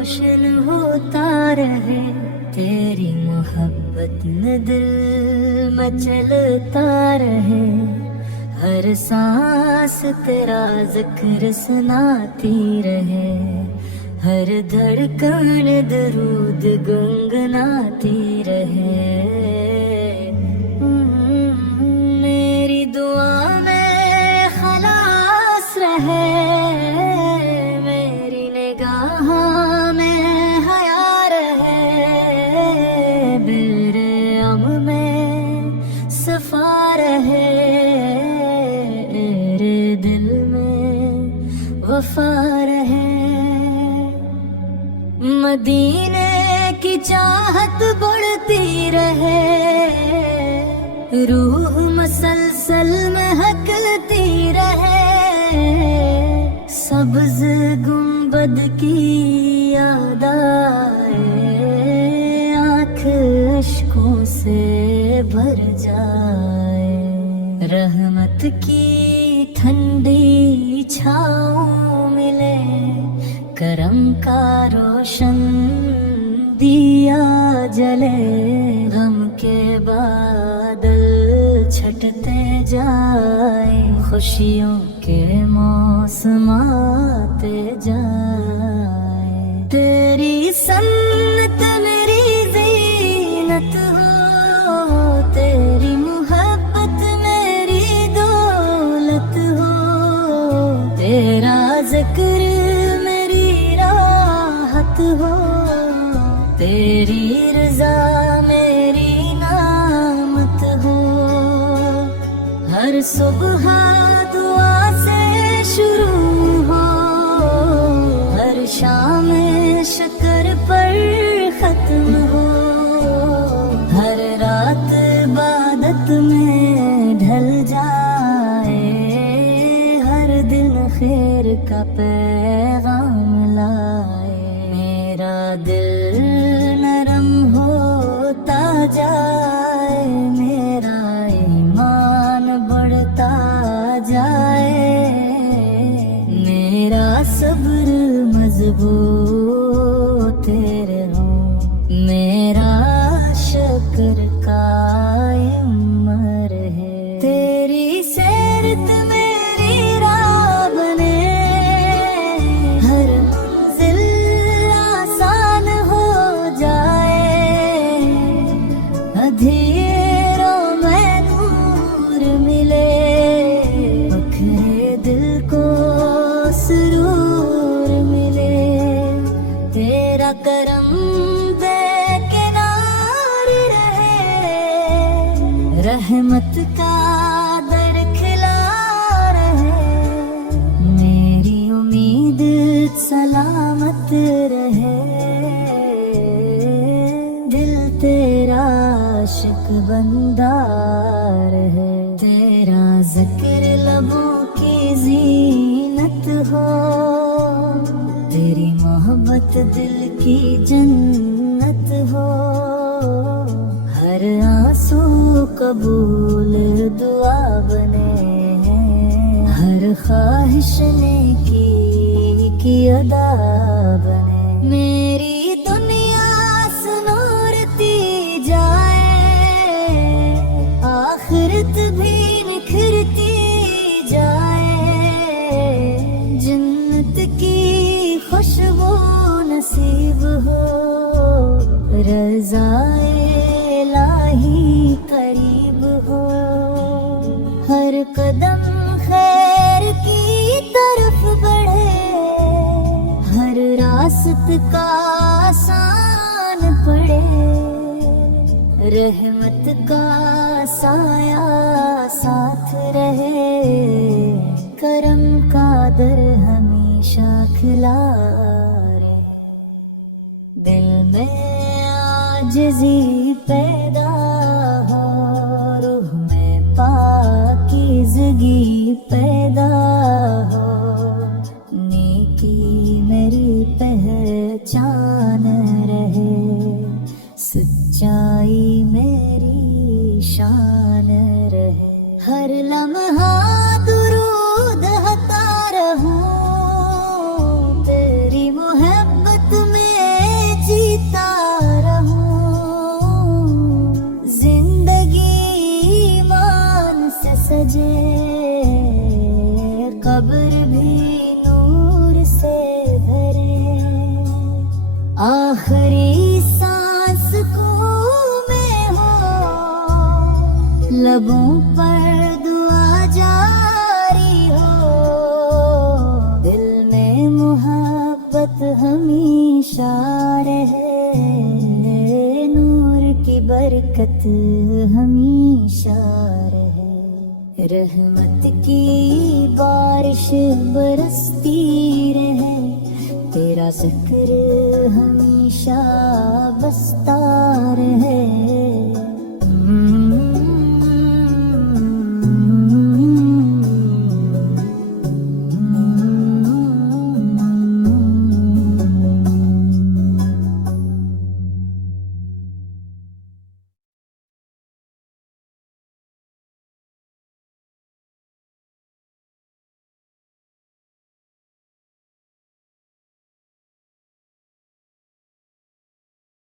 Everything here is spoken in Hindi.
रोशन होता रहे, तेरी मोहब्बत में दिल मचलता रहे। हर सांस तेरा जिक्र सुनाती रहे, हर धड़कन दरूद गुनगुनाती रहे। मेरी दुआ में खलास रहे, मेरी निगाह में हया रहे, बेरहम में सफा रहे, मेरे दिल में वफा रहे। मदीने की चाहत बढ़ती रहे, रूह मसलसल महकती रहे। सब्ज गुंबद की याद आए, आँख अश्कों से भर जाए। रहमत की ठंडी छाँव मिले, करम का रोशन दिया जले। गम के बादल छटते जाए, खुशियों के मौसम आते जाए। तेरी सन्नत मेरी ज़ीनत हो, तेरी मोहब्बत मेरी दौलत हो। तेरा ज़िक्र हो, तेरी रज़ा मेरी नामत हो। हर सुबह दुआ से शुरू हो, हर शाम शुक्र पर खत्म हो। हर रात इबादत में ढल जाए, हर दिन खैर का पैगाम लाए। मेरा दिल नरम होता जाए, मेरा ईमान बढ़ता जाए। मेरा सब्र मजबूत रहो, मेरा शुक्र कायम रहे। तेरी सैरत मेरी राह बने, हर अंधेरों में नूर मिले, बखरे दिल को सुरूर मिले। तेरा करम बेकिनार रहे, रहमत का दर खिला रहे। मेरी उम्मीद सलामत रहे, दिल तेरा आशिक बंदार है। तेरा जिक्र लबों की ज़ीनत हो, तेरी मोहब्बत दिल की जन्नत हो। हर आंसू कबूल दुआ बने, हर ख्वाहिश नेकी अदा बने। मेरी दुनिया सुनूरती जाए, आखिरत भी निखरती जाए। जन्नत की खुशबू नसीब हो, रज़ाए इलाही करीब हो। हर कदम खैर की तरफ बढ़े, हर रास्त का आसान पड़े। रहमत का साया साथ रहे, करम का दर हमेशा खिला रहे। दिल में आजिज़ी पैदा हो, रूह में पाकीज़गी पैदा हो। नेकी मेरी पहचान रहे, सच्चाई मेरी शान रहे। हर लम्हा दुरूद हता रहूं, तेरी मोहब्बत में लबों पर दुआ जारी हो, दिल में मोहब्बत हमेशा रहे, नूर की बरकत हमेशा रहे। रहमत की बारिश बरसती रहे, तेरा जिक्र हमेशा बसता रहे।